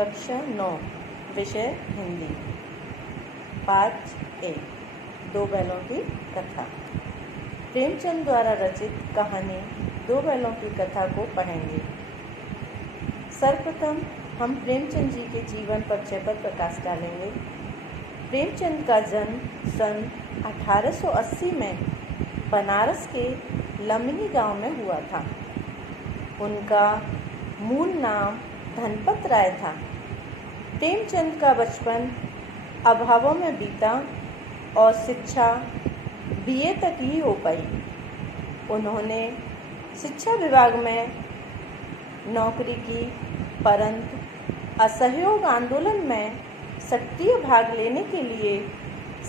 कक्षा 9 विषय हिंदी। पाठ 1 दो बैलों की कथा। प्रेमचंद द्वारा रचित कहानी दो बैलों की कथा को पढ़ेंगे। सर्वप्रथम हम प्रेमचंद जी के जीवन परिचय पर प्रकाश डालेंगे। प्रेमचंद का जन्म सन 1880 में बनारस के लमनी गांव में हुआ था। उनका मूल नाम धनपत राय था। प्रेमचंद का बचपन अभावों में बीता और शिक्षा बीए तक ही हो पाई। उन्होंने शिक्षा विभाग में नौकरी की, परंतु असहयोग आंदोलन में सक्रिय भाग लेने के लिए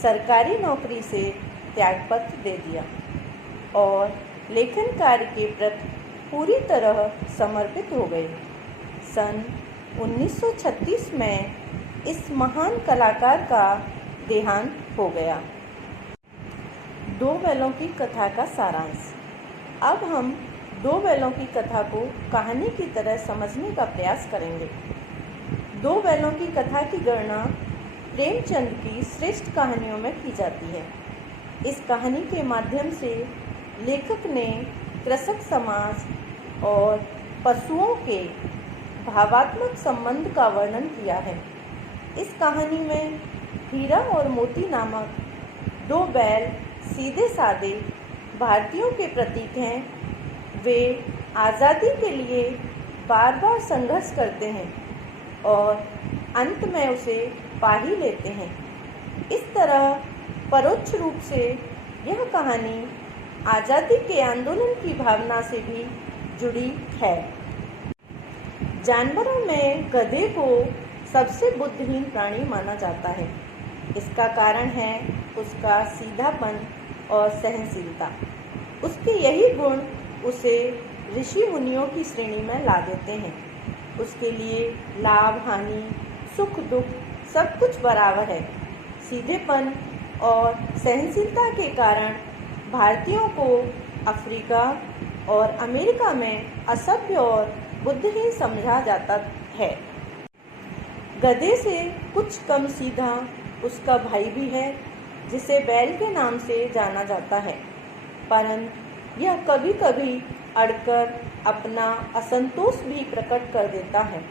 सरकारी नौकरी से त्यागपत्र दे दिया और लेखन कार्य के प्रति पूरी तरह समर्पित हो गए। सन 1936 में इस महान कलाकार का देहांत हो गया। दो बैलों की कथा का सारांश। अब हम दो बैलों की कथा को कहानी की तरह समझने का प्रयास करेंगे। दो बैलों की कथा की गणना प्रेमचंद की श्रेष्ठ कहानियों में की जाती है। इस कहानी के माध्यम से लेखक ने कृषक समाज और पशुओं के भावात्मक संबंध का वर्णन किया है। इस कहानी में हीरा और मोती नामक दो बैल सीधे साधे भारतीयों के प्रतीक हैं। वे आज़ादी के लिए बार बार संघर्ष करते हैं और अंत में उसे पा ही लेते हैं। इस तरह परोक्ष रूप से यह कहानी आज़ादी के आंदोलन की भावना से भी जुड़ी है। जानवरों में गधे को सबसे बुद्धिहीन प्राणी माना जाता है। इसका कारण है उसका सीधापन और सहनशीलता। उसके यही गुण उसे ऋषि मुनियों की श्रेणी में ला देते हैं। उसके लिए लाभ हानि, सुख दुख सब कुछ बराबर है। सीधेपन और सहनशीलता के कारण भारतीयों को अफ्रीका और अमेरिका में असभ्य और बुद्धिहीन समझा जाता है। गधे से कुछ कम सीधा उसका भाई भी है, जिसे बैल के नाम से जाना जाता है, परंतु यह कभी कभी अड़कर अपना असंतोष भी प्रकट कर देता है।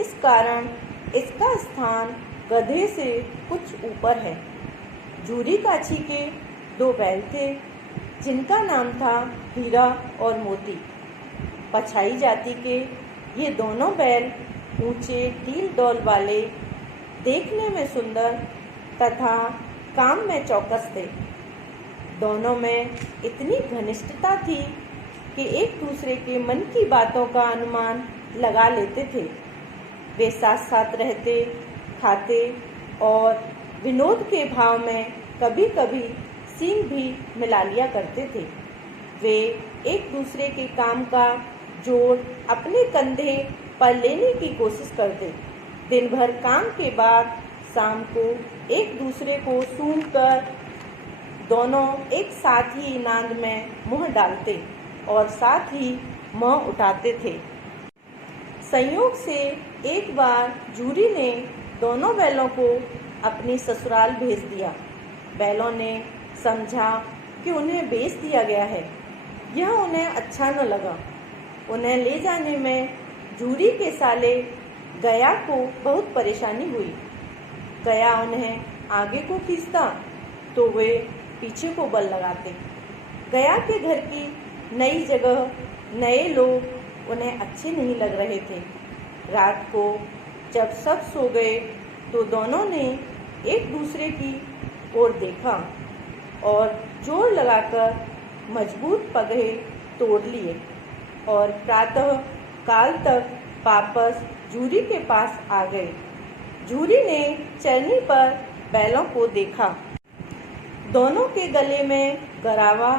इस कारण इसका स्थान गधे से कुछ ऊपर है। जूरी काछी के दो बैल थे, जिनका नाम था हीरा और मोती। पछाई जाति के ये दोनों बैल ऊंचे डील डौल वाले, देखने में सुंदर तथा काम में चौकस थे। दोनों में इतनी घनिष्ठता थी कि एक दूसरे के मन की बातों का अनुमान लगा लेते थे। वे साथ साथ रहते, खाते और विनोद के भाव में कभी कभी सींग भी मिला लिया करते थे। वे एक दूसरे के काम का जोर अपने कंधे पर लेने की कोशिश करते। दिन भर काम के बाद शाम को एक दूसरे को सूंघकर दोनों एक साथ ही नांद में मुंह डालते और साथ ही मुंह उठाते थे। संयोग से एक बार जूरी ने दोनों बैलों को अपनी ससुराल भेज दिया। बैलों ने समझा कि उन्हें बेच दिया गया है। यह उन्हें अच्छा न लगा। उन्हें ले जाने में जूरी के साले गया को बहुत परेशानी हुई। गया उन्हें आगे को खींचता तो वे पीछे को बल लगाते। गया के घर की नई जगह, नए लोग उन्हें अच्छे नहीं लग रहे थे। रात को जब सब सो गए तो दोनों ने एक दूसरे की ओर देखा और जोर लगाकर मजबूत पगहे तोड़ लिए और प्रातः काल तक वापस जूरी के पास आ गए। जूरी ने चरनी पर बैलों को देखा। दोनों के गले में गरावा,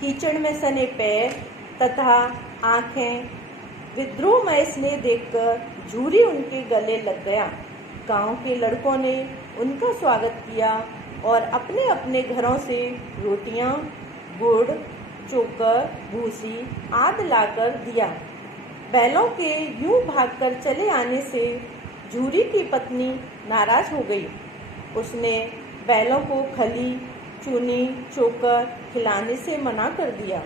कीचड़ में सने पैर तथा आंखें। विद्रोहमय स्नेह देखकर जूरी उनके गले लग गया। गांव के लड़कों ने उनका स्वागत किया और अपने अपने घरों से रोटियां, गुड़, चोकर, भूसी आदि लाकर दिया। बैलों के यूं भागकर चले आने से झूरी की पत्नी नाराज हो गई। उसने बैलों को खली, चुनी, चोकर खिलाने से मना कर दिया।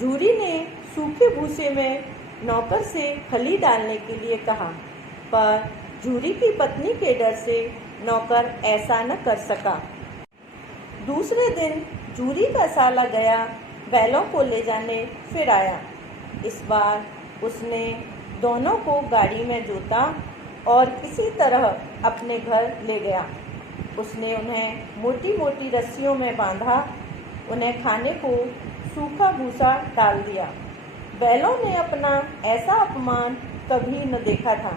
झूरी ने सूखे भूसे में नौकर से खली डालने के लिए कहा, पर झूरी की पत्नी के डर से नौकर ऐसा न कर सका। दूसरे दिन झूरी का साला गया बैलों को ले जाने, फिर आया। इस बार उसने दोनों को गाड़ी में जोता और किसी तरह अपने घर ले गया। उसने उन्हें मोटी मोटी रस्सियों में बांधा, उन्हें खाने को सूखा भूसा डाल दिया। बैलों ने अपना ऐसा अपमान कभी न देखा था,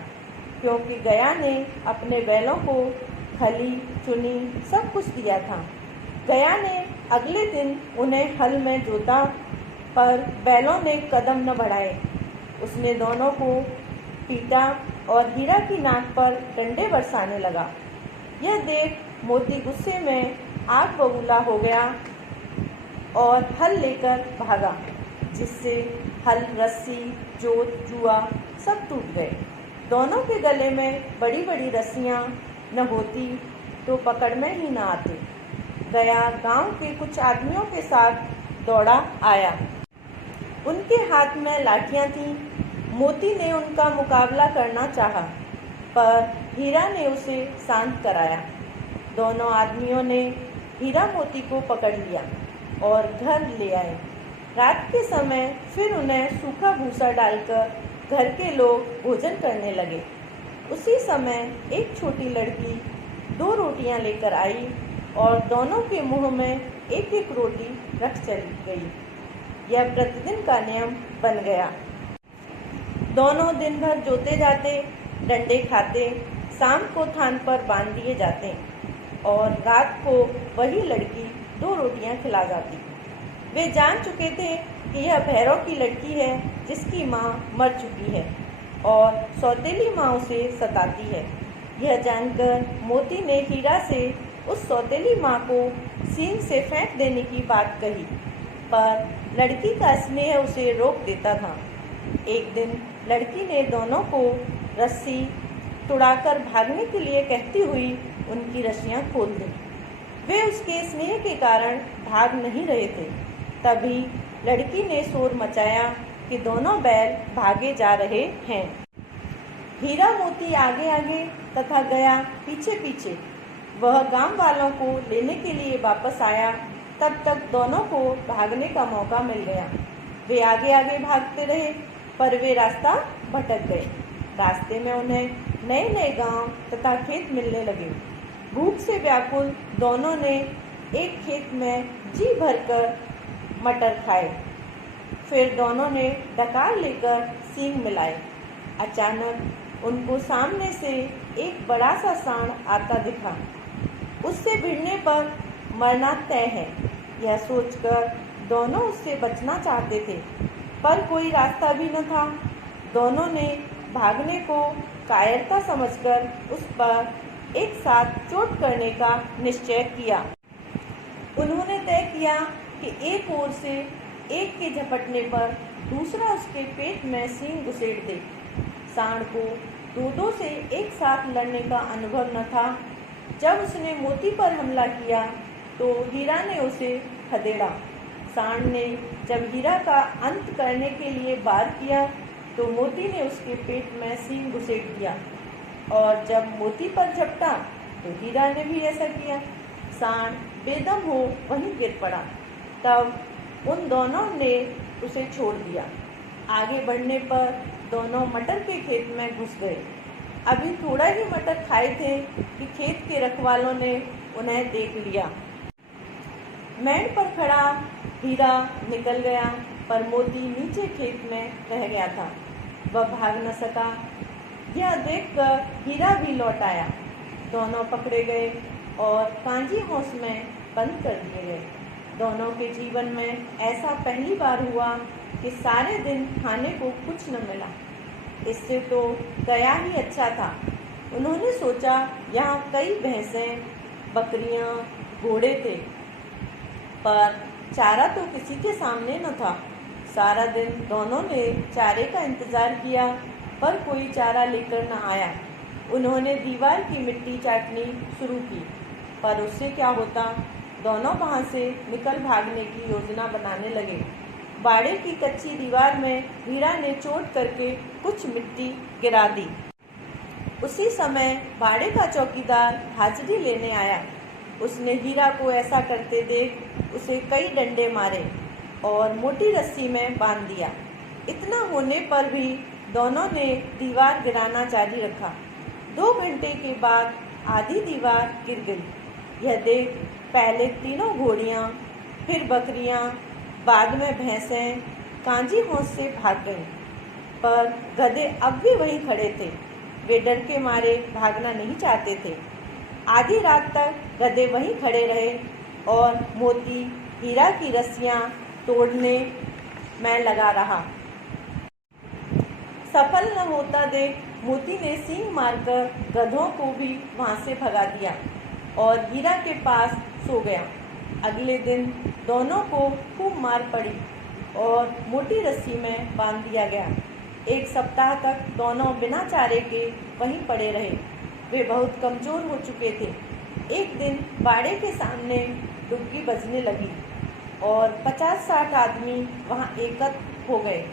क्योंकि गया ने अपने बैलों को खली, चुनी सब कुछ दिया था। गया ने अगले दिन उन्हें हल में जोता, पर बैलों ने कदम न बढ़ाए। उसने दोनों को पीटा और हीरा की नाक पर डंडे बरसाने लगा। यह देख मोती गुस्से में आग बबूला हो गया और हल लेकर भागा, जिससे हल, रस्सी, जोत, जुआ सब टूट गए। दोनों के गले में बड़ी बड़ी रस्सियां न होती तो पकड़ में ही न आते। गया गांव के कुछ आदमियों के साथ दौड़ा आया। उनके हाथ में लाठियां थीं। मोती ने उनका मुकाबला करना चाहा, पर हीरा ने उसे शांत कराया। दोनों आदमियों ने हीरा मोती को पकड़ लिया और घर ले आए। रात के समय फिर उन्हें सूखा भूसा डालकर घर के लोग भोजन करने लगे। उसी समय एक छोटी लड़की 2 रोटियां लेकर आई और दोनों के मुंह में एक एक रोटी रख चली गई। यह प्रतिदिन का नियम बन गया। दोनों दिन भर जोते जाते, डंडे खाते, शाम को थान पर बांध दिए जाते और रात को वही लड़की 2 रोटियां खिला जाती। वे जान चुके थे कि यह भैरव की लड़की है, जिसकी माँ मर चुकी है और सौतेली माँ उसे सताती है। यह जानकर मोती ने हीरा से उस सौतेली माँ को सींग से फेंक देने की बात कही, पर लड़की का स्नेह उसे रोक देता था। एक दिन लड़की ने दोनों को रस्सी तुड़ाकर भागने के लिए कहती हुई उनकी रस्सियां खोल दी। वे उसके स्नेह के कारण भाग नहीं रहे थे। तभी लड़की ने शोर मचाया कि दोनों बैल भागे जा रहे हैं। हीरा मोती आगे आगे तथा गया पीछे पीछे। वह गांव वालों को लेने के लिए वापस आया। तब तक दोनों को भागने का मौका मिल गया। वे आगे आगे भागते रहे, पर वे रास्ता भटक गए। रास्ते में उन्हें नए नए गांव तथा खेत मिलने लगे। भूख से व्याकुल दोनों ने एक खेत में जी भरकर मटर खाए। फिर दोनों ने डकार लेकर सींग मिलाए। अचानक उनको सामने से एक बड़ा सा सांड आता दिखा। उससे भिड़ने पर मरना तय है, यह सोचकर दोनों उससे बचना चाहते थे, पर कोई रास्ता भी न था। दोनों ने भागने को कायरता समझकर उस पर एक साथ चोट करने का निश्चय किया। उन्होंने तय किया कि एक ओर से एक के झपटने पर दूसरा उसके पेट में सींग घुसेड़ दे। सांड को दो से एक साथ लड़ने का अनुभव न था। जब उसने मोती पर हमला किया तो हीरा ने उसे खदेड़ा। सांड ने जब हीरा का अंत करने के लिए वार किया तो मोती ने उसके पेट में सींग घुसेड़ दिया, और जब मोती पर झपटा तो हीरा ने भी ऐसा किया। सांड बेदम हो वहीं गिर पड़ा। तब उन दोनों ने उसे छोड़ दिया। आगे बढ़ने पर दोनों मटर के खेत में घुस गए। अभी थोड़ा ही मटर खाए थे कि खेत के रखवालों ने उन्हें देख लिया। मेड़ पर खड़ा हीरा निकल गया, पर मोती नीचे खेत में रह गया था। वह भाग न सका। यह देखकर हीरा भी लौट आया। दोनों पकड़े गए और कांजी हाउस में बंद कर दिए गए। दोनों के जीवन में ऐसा पहली बार हुआ कि सारे दिन खाने को कुछ न मिला। इससे तो गया ही अच्छा था। उन्होंने सोचा यहाँ कई भैंसें, बकरियाँ, घोड़े थे, पर चारा तो किसी के सामने न था। सारा दिन दोनों ने चारे का इंतजार किया, पर कोई चारा लेकर न आया। उन्होंने दीवार की मिट्टी चाटनी शुरू की, पर उससे क्या होता। दोनों वहां से निकल भागने की योजना बनाने लगे। बाड़े की कच्ची दीवार में हीरा ने चोट करके कुछ मिट्टी गिरा दी। उसी समय बाड़े का चौकीदार हाजिरी लेने आया। उसने हीरा को ऐसा करते देख उसे कई डंडे मारे और मोटी रस्सी में बांध दिया। इतना होने पर भी दोनों ने दीवार गिराना जारी रखा। 2 घंटे के बाद आधी दीवार गिर गई। यह देख पहले तीनों घोड़ियाँ, फिर बकरियाँ, बाद में भैंसें कांजी होश से भाग गईं। पर गधे अब भी वहीं खड़े थे। वे डर के मारे भागना नहीं चाहते थे। आधी रात तक गधे वहीं खड़े रहे और मोती हीरा की रस्सियाँ तोड़ने में लगा रहा। सफल न होता देख मोती ने सींग मारकर गधों को भी वहां से भगा दिया और हीरा के पास सो गया। अगले दिन दोनों को खूब मार पड़ी और मोटी रस्सी में बांध दिया गया। 1 सप्ताह तक दोनों बिना चारे के वहीं पड़े रहे। वे बहुत कमजोर हो चुके थे। एक दिन बाड़े के सामने डुग्गी बजने लगी और 50-60 आदमी वहां एकत्र हो गए।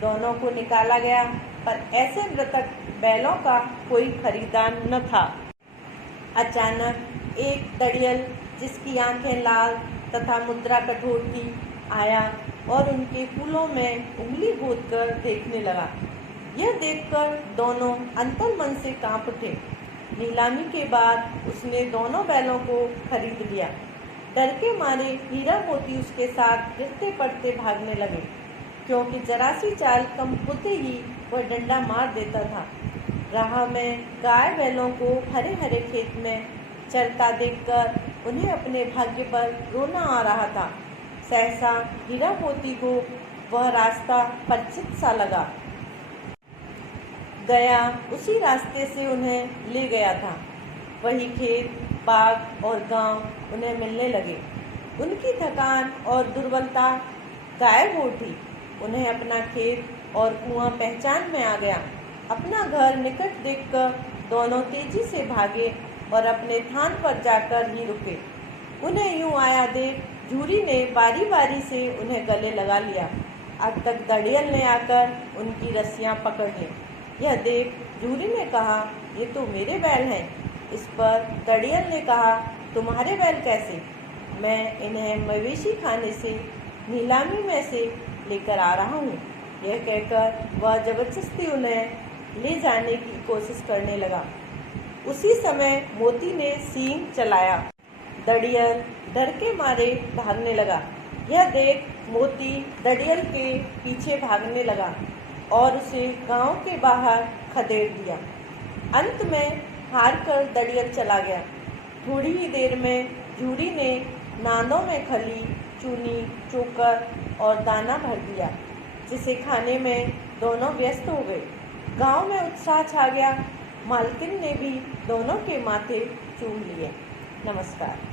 दोनों को निकाला गया, पर ऐसे मृतक बैलों का कोई खरीदार न था। अचानक एक दड़ियल, जिसकी आंखें लाल तथा मुद्रा कठोर थी, आया और उनके फूलों में उंगली गोदकर देखने लगा। यह देखकर दोनों अंतर्मन से कांप उठे। नीलामी के बाद उसने दोनों बैलों को खरीद लिया। डर के मारे हीरा मोती उसके साथ गिरते पड़ते भागने लगे, क्योंकि जरा सी चाल कम होते ही वह डंडा मार देता था। राह में गाय बैलों को हरे हरे खेत में चरता देखकर उन्हें अपने भाग्य पर रोना आ रहा था। सहसा हीरा मोती को वह रास्ता परिचित सा लगा। गया उसी रास्ते से उन्हें ले गया था। वही खेत, बाग और गांव उन्हें मिलने लगे। उनकी थकान और दुर्बलता गायब हो उठी। उन्हें अपना खेत और कुआं पहचान में आ गया। अपना घर निकट देखकर दोनों तेजी से भागे और अपने थान पर जाकर ही रुके। उन्हें यूं आया देख झूरी ने बारी बारी से उन्हें गले लगा लिया। अब तक दड़ियल ने आकर उनकी रस्सियां पकड़ ली। यह देख झूरी ने कहा, ये तो मेरे बैल हैं। इस पर दड़ियल ने कहा, तुम्हारे बैल कैसे? मैं इन्हें मवेशी खाने से नीलामी में से लेकर आ रहा हूँ। यह कहकर वह जबरदस्ती उन्हें ले जाने की कोशिश करने लगा। उसी समय मोती ने सींग चलाया। दड़ियल डर के मारे भागने लगा। यह देख मोती दड़ियल के पीछे भागने लगा और उसे गांव के बाहर खदेड़ दिया। अंत में हार कर दड़ियल चला गया। थोड़ी ही देर में झूरी ने नांदों में खली, चूनी, चोकर और दाना भर दिया, जिसे खाने में दोनों व्यस्त हो गए। गांव में उत्साह छा गया। मालकिन ने भी दोनों के माथे चूम लिए। नमस्कार।